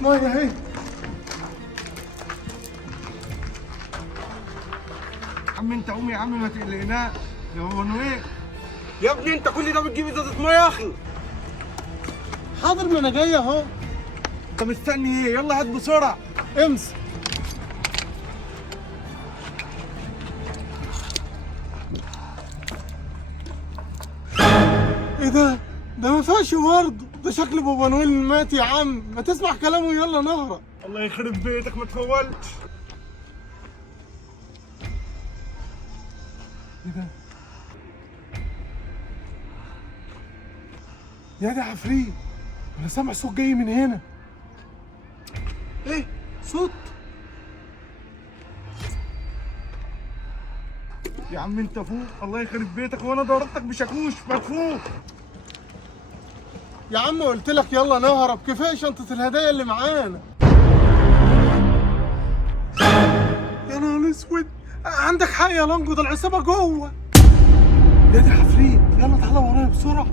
ميه اهي. عم انت قوم يا عم ما تقلقناش. يا هو نويل يا ابني انت كل ده بتجيب ازازه ميه يا اخي. حاضر ما انا جاي اهو. انت مستني ايه؟ يلا هات بسرعه. امسك. ايه ده؟ ده ما فيهاش برضه، ده شكل بابا نويل مات يا عم، ما تسمع كلامه يلا نهرب. الله يخرب بيتك ما تفولتش. ايه ده؟ يا دي عفريت، انا سامع صوت جاي من هنا. ايه؟ صوت؟ يا عم انت فوق، الله يخرب بيتك وانا ضربتك بشاكوش مدفوق. يا عم قلت لك يلا نهرب، كفايه شنطه الهدايا اللي معانا. يا نهار اسود، عندك حق يا لانجو، ده العصابه جوه. يا دي عفريت، يلا تعالى ورايا بسرعه.